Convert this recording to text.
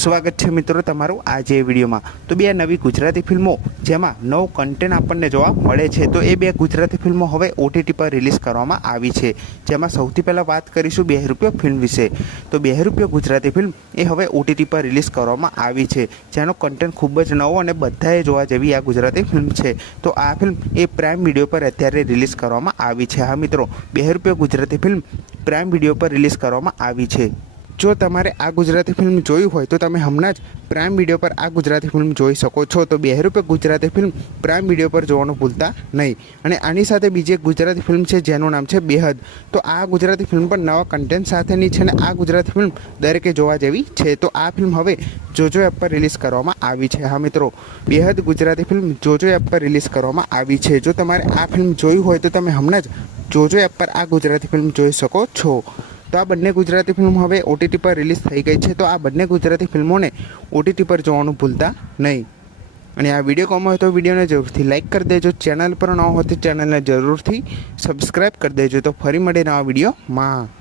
સ્વાગત છે મિત્રો તમારું આજે વિડીયોમાં। તો બે નવી ગુજરાતી ફિલ્મો જેમાં નવું કન્ટેન્ટ આપણને જોવા મળે છે। તો એ બે ગુજરાતી ફિલ્મો હવે ઓટીટી પર રિલીઝ કરવામાં આવી છે, જેમાં સૌથી પહેલાં વાત કરીશું બેહરૂપિયો ફિલ્મ વિશે। તો બેહરૂપિયો ગુજરાતી ફિલ્મ એ હવે ઓટીટી પર રિલીઝ કરવામાં આવી છે, જેનો કન્ટેન્ટ ખૂબ જ નવો અને બધાએ જોવા જેવી આ ગુજરાતી ફિલ્મ છે। તો આ ફિલ્મ એ પ્રાઇમ વિડીયો પર અત્યારે રિલીઝ કરવામાં આવી છે। હા મિત્રો, બેહરૂપિયો ગુજરાતી ફિલ્મ પ્રાઇમ વિડીયો પર રિલીઝ કરવામાં આવી છે। જો તમારે આ ગુજરાતી ફિલ્મ જોઈ હોય તો તમે હમણાં જ પ્રાઇમ વિડીયો પર આ ગુજરાતી ફિલ્મ જોઈ શકો છો। તો બેહરૂપિયો ગુજરાતી ફિલ્મ પ્રાઇમ વિડીયો પર જોવાનું ભૂલતા નહીં। અને આની સાથે બીજી એક ગુજરાતી ફિલ્મ છે જેનું નામ છે બેહદ। તો આ ગુજરાતી ફિલ્મ પણ નવા કન્ટેન્ટ સાથેની છે અને આ ગુજરાતી ફિલ્મ દરેકે જોવા જેવી છે। તો આ ફિલ્મ હવે જોજો એપ પર રિલીઝ કરવામાં આવી છે। હા મિત્રો, બેહદ ગુજરાતી ફિલ્મ જોજો એપ પર રિલીઝ કરવામાં આવી છે। જો તમારે આ ફિલ્મ જોઈ હોય તો તમે હમણાં જ જોજો એપ પર આ ગુજરાતી ફિલ્મ જોઈ શકો છો। તો આ બંને ગુજરાતી ફિલ્મ હવે ઓટીટી પર રિલીઝ થઈ ગઈ છે। તો આ બંને ગુજરાતી ફિલ્મોને ઓટીટી પર જોવાનું ભૂલતા નહીં। અને આ વિડીયો ગમ્યો હોય તો વિડીયોને જરૂરથી લાઇક કરી દેજો। ચેનલ પર ન હોય તો ચેનલને જરૂરથી સબસ્ક્રાઈબ કરી દેજો। તો ફરી મળીએ નવા વિડીયોમાં।